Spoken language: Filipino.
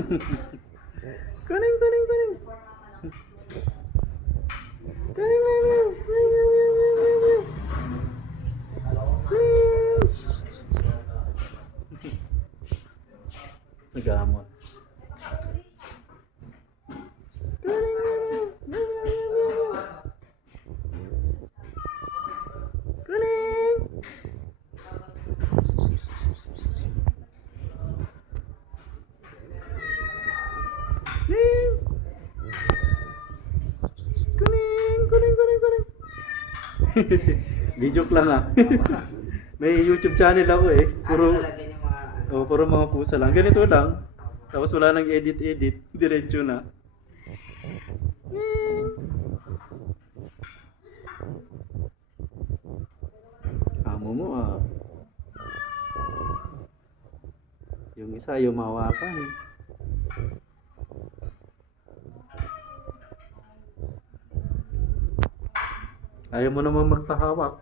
Kuning, kuning, kuning. Kuning, kuning, kuning, kuning. Nagamot. Video lang ah. May YouTube channel ako eh. Puro puro mga pusa lang. Ganito lang. Tapos wala nang edit-edit. Diretso na. Amo mo ah. Yung isa yung mawakan eh. Ayaw mo namang magpahawak.